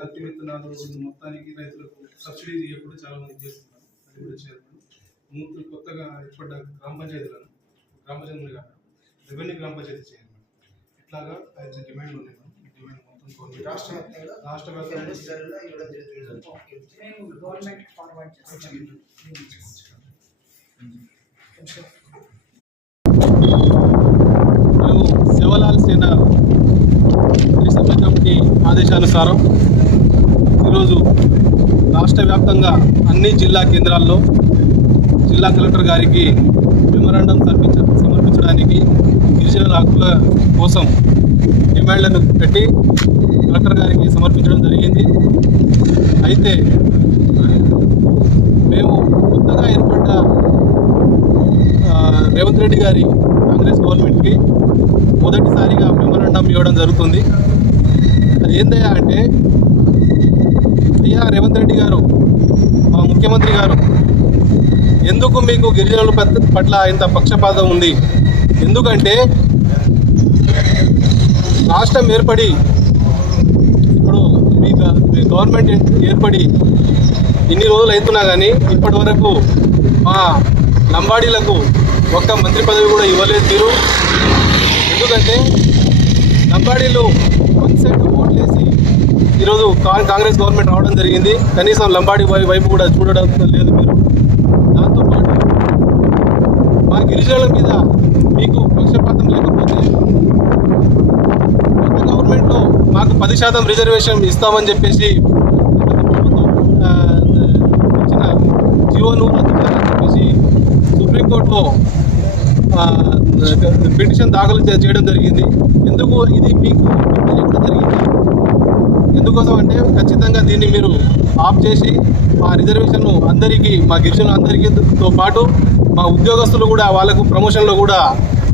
కత్తి విత్తనాలు మొత్తానికి రైతులకు సబ్సిడీ చేయకుండా చాలా మంది చేస్తున్నారు. అది కూడా చేయాలి నూతన కొత్తగా ఏర్పడ్డ గ్రామ పంచాయతీలను గ్రామ పంచాయతీ కాక రెవెన్యూ గ్రామ పంచాయతీ చేయాలి. ఇట్లాగా ఐదు డిమాండ్లు ఉన్నాయి మేడం. ఈ డిమాండ్ మొత్తం రాష్ట్ర వ్యాప్తంగా రాష్ట్ర వ్యాప్తంగా శివలాల్ సేన ఆదేశానుసారం ఈరోజు రాష్ట్ర వ్యాప్తంగా అన్ని జిల్లా కేంద్రాల్లో జిల్లా కలెక్టర్ గారికి మెమరాండం సమర్పించ సమర్పించడానికి గిరిజనుల హక్కుల కోసం డిమాండ్లను పెట్టి కలెక్టర్ గారికి సమర్పించడం జరిగింది. అయితే మేము కొత్తగా ఏర్పడ్డ రేవంత్ రెడ్డి గారి కాంగ్రెస్ గవర్నమెంట్కి మొదటిసారిగా మెమరాండం ఇవ్వడం జరుగుతుంది. అది ఏందయ్యా అంటే కేఆర్ రేవంత్ రెడ్డి గారు మా ముఖ్యమంత్రి గారు ఎందుకు మీకు గిరిజనుల పట్ల- ఇంత పక్షపాతం ఉంది? ఎందుకంటే రాష్ట్రం ఏర్పడి ఇప్పుడు మీ గవర్నమెంట్ ఏర్పడి ఇన్ని రోజులు అవుతున్నా కానీ ఇప్పటి వరకు మా లంబాడీలకు ఒక్క మంత్రి పదవి కూడా ఇవ్వలేదు మీరు. ఎందుకంటే లంబాడీలు ఈరోజు కాంగ్రెస్ గవర్నమెంట్ రావడం జరిగింది. కనీసం లంబాడి వై- వైపు కూడా చూడడం లేదు మీరు. దాంతోపాటు మా గిరిజనుల మీద మీకు పక్షపాతం లేకపోతే కొత్త గవర్నమెంట్లో మాకు పది శాతం రిజర్వేషన్ ఇస్తామని చెప్పేసి ప్రభుత్వం ఇచ్చిన జీవోను రద్దు చేయాలని చెప్పేసి సుప్రీంకోర్టులో పిటిషన్ దాఖలు చేయడం జరిగింది. ఎందుకు ఇది మీకు జరిగింది? ఎందుకోసం అంటే ఖచ్చితంగా దీన్ని మీరు ఆఫ్ చేసి మా రిజర్వేషన్ అందరికీ మా గిరిజనులు అందరికీతో పాటు మా ఉద్యోగస్తులు కూడా వాళ్ళకు ప్రమోషన్లో కూడా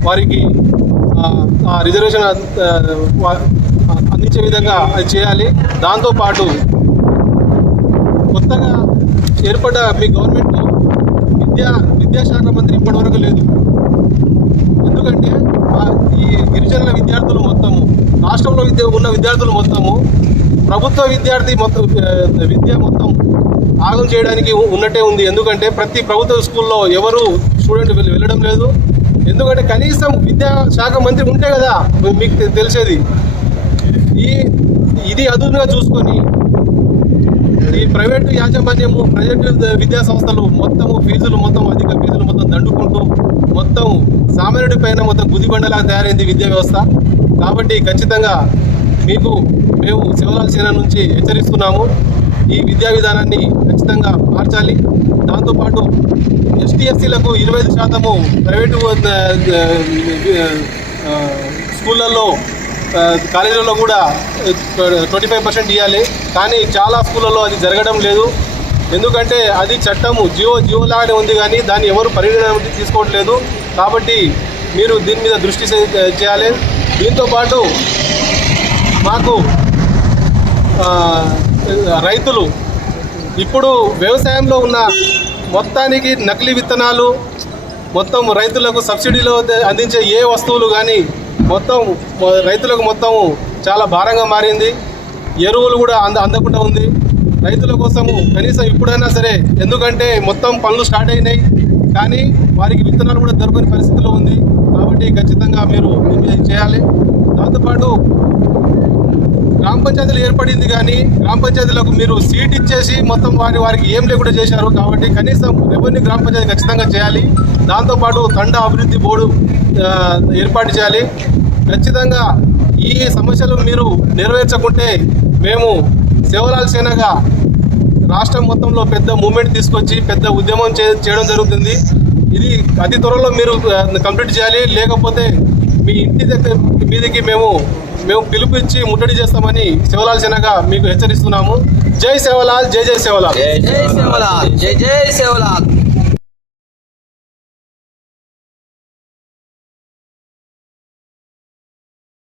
వారికి ఆ, రిజర్వేషన్ అందించే విధంగా అది చేయాలి. దాంతోపాటు కొత్తగా ఏర్పడ్డ మీ గవర్నమెంట్ విద్యా విద్యాశాఖ మంత్రి ఇప్పటివరకు లేదు. ఎందుకంటే ఈ గిరిజనుల విద్యార్థులు మొత్తము రాష్ట్రంలో విద్య ఉన్న విద్యార్థులు మొత్తము ప్రభుత్వ విద్యార్థి మొత్తం విద్య మొత్తం ఆగం చేయడానికి ఉన్నట్టే ఉంది. ఎందుకంటే ప్రతి ప్రభుత్వ స్కూల్లో ఎవరు స్టూడెంట్ వెళ్ళడం లేదు. ఎందుకంటే కనీసం విద్యా శాఖ మంత్రి ఉంటే కదా మీకు తెలిసేది. ఈ ఇది అదునుగా చూసుకొని ఈ ప్రైవేటు యాజమాన్యము ప్రైవేటు విద్యా సంస్థలు మొత్తము ఫీజులు మొత్తం అధిక ఫీజులు మొత్తం దండుకుంటూ మొత్తం సామాన్యుడి పైన మొత్తం గుదిబండలా తయారైంది విద్యా వ్యవస్థ. కాబట్టి ఖచ్చితంగా మీకు మేము శివలాల్ సేన నుంచి హెచ్చరిస్తున్నాము. ఈ విద్యా విధానాన్ని ఖచ్చితంగా మార్చాలి. దాంతోపాటు ఎస్టీ ఎస్సీలకు ఇరవై ఐదు శాతము ప్రైవేటు స్కూళ్ళల్లో కాలేజీలలో కూడా ట్వంటీ ఫైవ్ పర్సెంట్ ఇవ్వాలి కానీ చాలా స్కూళ్ళలో అది జరగడం లేదు. ఎందుకంటే అది చట్టము జియో జియో లాగానే ఉంది కానీ దాన్ని ఎవరు పరిగణన తీసుకోవట్లేదు. కాబట్టి మీరు దీని మీద దృష్టి చేయాలి. దీంతో పాటు మాకు రైతులు ఇప్పుడు వ్యవసాయంలో ఉన్న మొత్తానికి నకిలీ విత్తనాలు మొత్తం రైతులకు సబ్సిడీలో అందించే ఏ వస్తువులు కానీ మొత్తం రైతులకు మొత్తం చాలా భారంగా మారింది. ఎరువులు కూడా అంద అందకుండా ఉంది. రైతుల కోసము కనీసం ఇప్పుడైనా సరే ఎందుకంటే మొత్తం పనులు స్టార్ట్ అయినాయి. కానీ వారికి విత్తనాలు కూడా దొరకని పరిస్థితిలో ఉంది. కాబట్టి ఖచ్చితంగా మీరు చేయాలి. దాంతోపాటు గ్రామ పంచాయతీలు ఏర్పడింది కానీ గ్రామ పంచాయతీలకు మీరు సీట్ ఇచ్చేసి మొత్తం వారి వారికి ఏం లేకుండా చేశారు కాబట్టి కనీసం రెవెన్యూ గ్రామ పంచాయతీ ఖచ్చితంగా చేయాలి. దాంతోపాటు తండ అభివృద్ధి బోర్డు ఏర్పాటు చేయాలి. ఖచ్చితంగా ఈ సమస్యలు మీరు నెరవేర్చకుంటే మేము సేవలాల్ సేనగా రాష్ట్రం మొత్తంలో పెద్ద మూమెంట్ తీసుకొచ్చి పెద్ద ఉద్యమం చేయడం జరుగుతుంది. ఇది అతి త్వరలో మీరు కంప్లీట్ చేయాలి. లేకపోతే మీ ఇంటి దగ్గర మీదకి మేము మేము పిలుపునిచ్చి ముట్టడి చేస్తామని శివలాల్ సేనగా మీకు హెచ్చరిస్తున్నాము. జై సేవలాల్ జై జై సేవలాల్ జై సేవలాల్ జై జై సేవలాల్